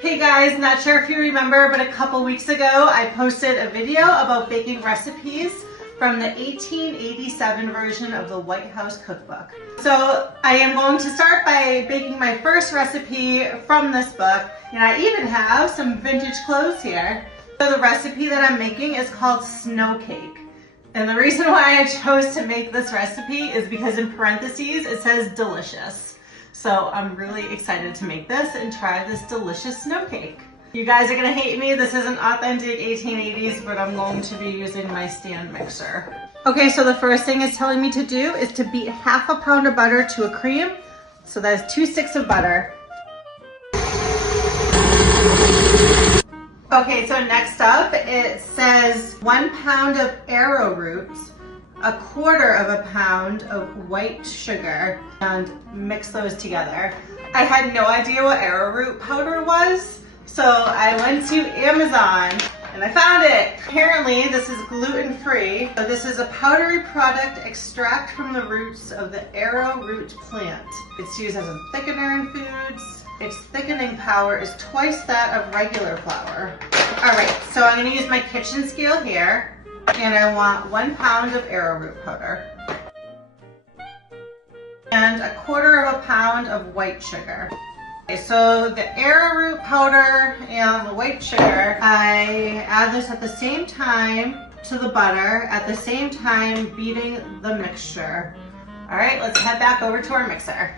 Hey guys, not sure if you remember, but a couple weeks ago I posted a video about baking recipes from the 1887 version of the White House Cookbook. So I am going to start by baking my first recipe from this book, and I even have some vintage clothes here. So the recipe that I'm making is called snow cake. And the reason why I chose to make this recipe is because in parentheses it says delicious. So I'm really excited to make this and try this delicious snow cake. You guys are gonna hate me. This isn't authentic 1880s, but I'm going to be using my stand mixer. Okay, so the first thing it's telling me to do is to beat half a pound of butter to a cream. So that is 2 sticks of butter. Okay, so next up it says 1 pound of arrowroot, 1/4 of a pound of white sugar, and mix those together. I had no idea what arrowroot powder was, so I went to Amazon and I found it. Apparently this is gluten-free. So this is a powdery product extract from the roots of the arrowroot plant. It's used as a thickener in foods. Its thickening power is twice that of regular flour. All right, so I'm gonna use my kitchen scale here, and I want 1 pound of arrowroot powder and 1/4 of a pound of white sugar. Okay, so the arrowroot powder and the white sugar, I add this at the same time to the butter, at the same time beating the mixture. All right, let's head back over to our mixer.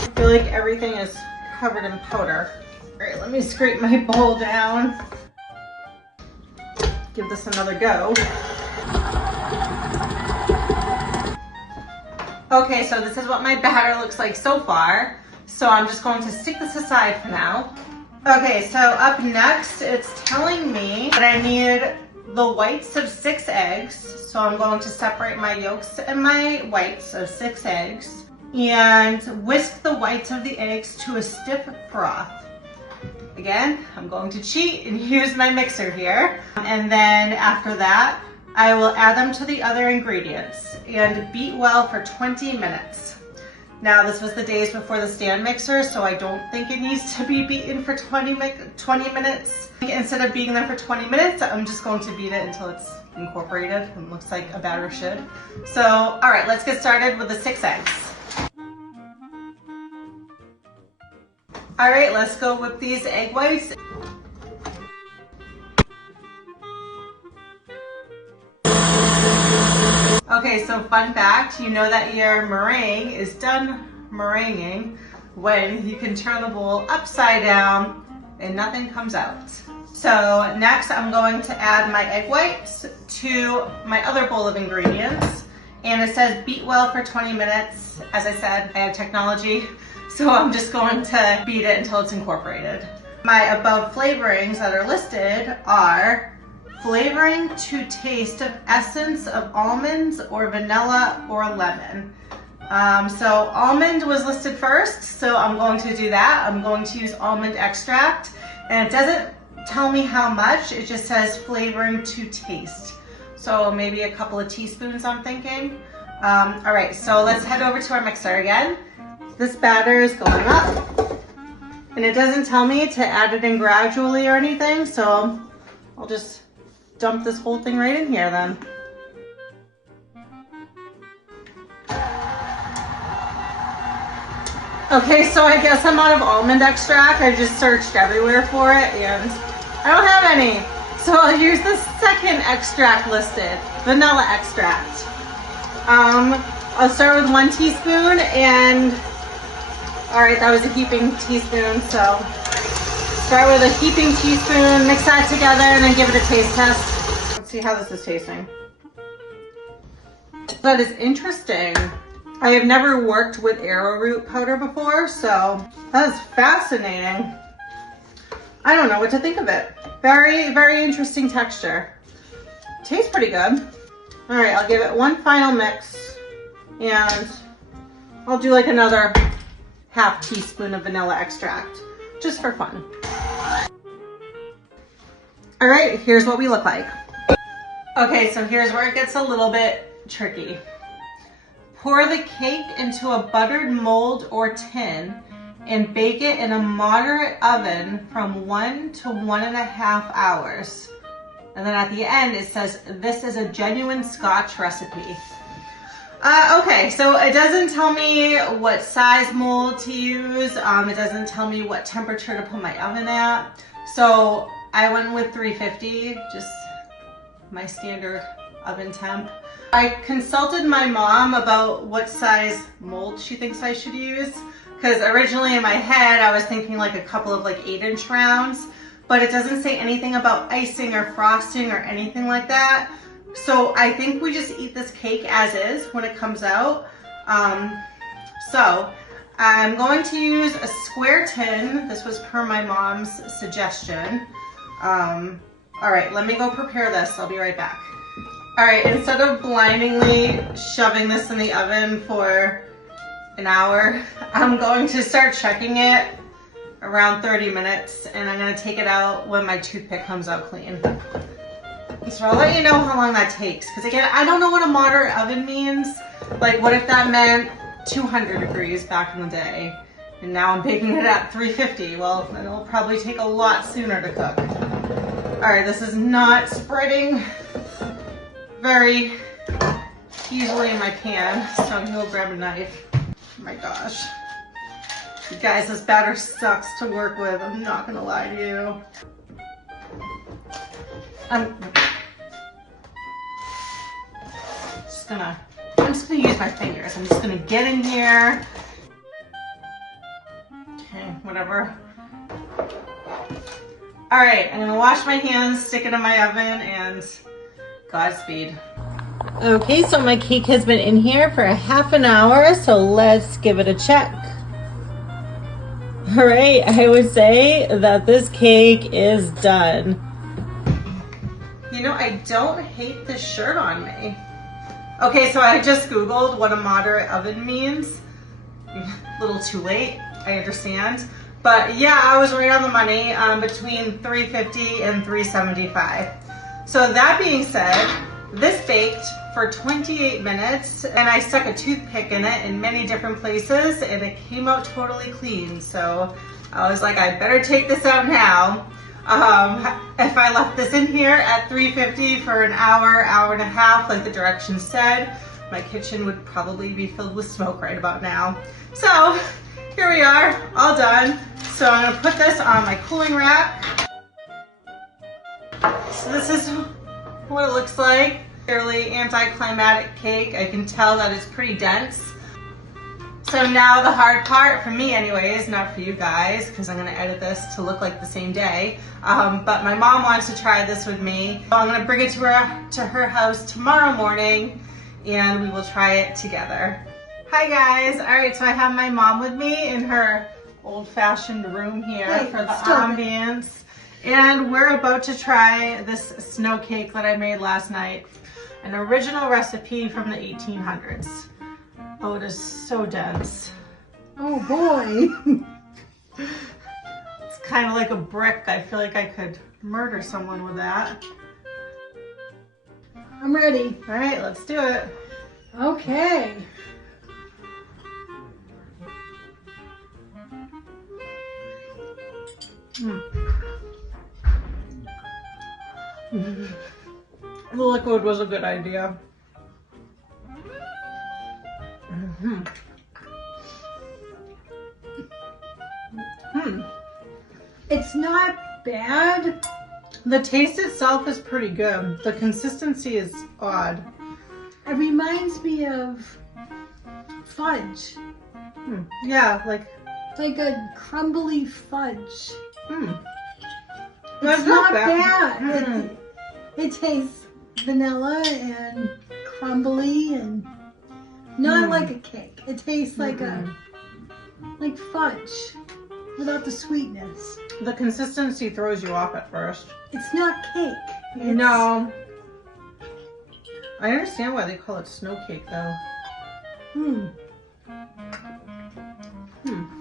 I feel like everything is covered in powder. All right, let me scrape my bowl down. Give this another go. Okay, so this is what my batter looks like so far. So I'm just going to stick this aside for now. Okay, so up next, it's telling me that I need the whites of 6 eggs. So I'm going to separate my yolks and my whites of 6 eggs and whisk the whites of the eggs to a stiff froth. Again, I'm going to cheat and use my mixer here. And then after that, I will add them to the other ingredients and beat well for 20 minutes. Now, this was the days before the stand mixer, so I don't think it needs to be beaten for 20 minutes. Instead of beating them for 20 minutes, I'm just going to beat it until it's incorporated. It looks like a batter should. So, all right, let's get started with the 6 eggs. All right, let's go whip these egg whites. Okay, so fun fact, you know that your meringue is done meringuing when you can turn the bowl upside down and nothing comes out. So next I'm going to add my egg whites to my other bowl of ingredients. And it says beat well for 20 minutes. As I said, I have technology, so I'm just going to beat it until it's incorporated. My above flavorings that are listed are flavoring to taste of essence of almonds or vanilla or lemon. So almond was listed first, so I'm going to do that. I'm going to use almond extract, and it doesn't tell me how much, it just says flavoring to taste. So maybe a couple of teaspoons, I'm thinking. All right, so let's head over to our mixer again. This batter is going up, and it doesn't tell me to add it in gradually or anything, so I'll just dump this whole thing right in here then. Okay, so I guess I'm out of almond extract. I just searched everywhere for it and I don't have any. So I'll use the second extract listed, vanilla extract. I'll start with 1 teaspoon and, all right, that was a heaping teaspoon, so start with a heaping teaspoon, mix that together, and then give it a taste test. Let's see how this is tasting. That is interesting. I have never worked with arrowroot powder before, so that is fascinating. I don't know what to think of it. Very, very interesting texture. Tastes pretty good. All right, I'll give it one final mix, and I'll do like another ½ teaspoon of vanilla extract, just for fun. All right, here's what we look like. Okay, so here's where it gets a little bit tricky. Pour the cake into a buttered mold or tin and bake it in a moderate oven from 1 to 1.5 hours. And then at the end it says, this is a genuine Scotch recipe. Okay, so it doesn't tell me what size mold to use. It doesn't tell me what temperature to put my oven at. So I went with 350, just my standard oven temp. I consulted my mom about what size mold she thinks I should use, because originally in my head I was thinking like a couple of like 8-inch rounds, but it doesn't say anything about icing or frosting or anything like that. So I think we just eat this cake as is when it comes out. So I'm going to use a square tin. This was per my mom's suggestion. All right, let me go prepare this. I'll be right back. All right, instead of blindingly shoving this in the oven for an hour, I'm going to start checking it around 30 minutes, and I'm gonna take it out when my toothpick comes out clean. So I'll let you know how long that takes, because again, I don't know what a moderate oven means. Like, what if that meant 200 degrees back in the day, and now I'm baking it at 350? Well, then it'll probably take a lot sooner to cook. All right, this is not spreading very easily in my pan, so I'm gonna go grab a knife. Oh my gosh. You guys, this batter sucks to work with, I'm not gonna lie to you. I'm just gonna use my fingers. I'm just gonna get in here. Okay, whatever. All right, I'm gonna wash my hands, stick it in my oven, and Godspeed. Okay, so my cake has been in here for a half an hour, so let's give it a check. All right, I would say that this cake is done. You know, I don't hate this shirt on me. Okay, so I just Googled what a moderate oven means. A little too late, I understand. But yeah, I was right on the money, between 350 and 375. So that being said, this baked for 28 minutes, and I stuck a toothpick in it in many different places, and it came out totally clean. So I was like, I better take this out now. If I left this in here at 350 for an hour, hour and a half, like the directions said, my kitchen would probably be filled with smoke right about now. So here we are, all done. So I'm gonna put this on my cooling rack. So this is what it looks like. Fairly anticlimactic cake. I can tell that it's pretty dense. So now the hard part, for me anyways, not for you guys, because I'm gonna edit this to look like the same day. But my mom wants to try this with me. So I'm gonna bring it to her house tomorrow morning, and we will try it together. Hi guys, all right, so I have my mom with me in her old-fashioned room here for the ambience. And we're about to try this snow cake that I made last night. An original recipe from the 1800s. Oh, it is so dense. Oh boy. It's kind of like a brick. I feel like I could murder someone with that. I'm ready. All right, let's do it. Okay. The liquid was a good idea. It's not bad. The taste itself is pretty good. The consistency is odd. It reminds me of fudge. Yeah, like a crumbly fudge. That's It's not bad. It tastes vanilla and crumbly and not like a cake. It tastes like like fudge without the sweetness. The consistency throws you off at first. It's not cake. No. I understand why they call it snow cake though.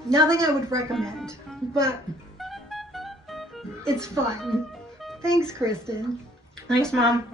Nothing I would recommend, but it's fun. Thanks, Kristen. Thanks, Mom.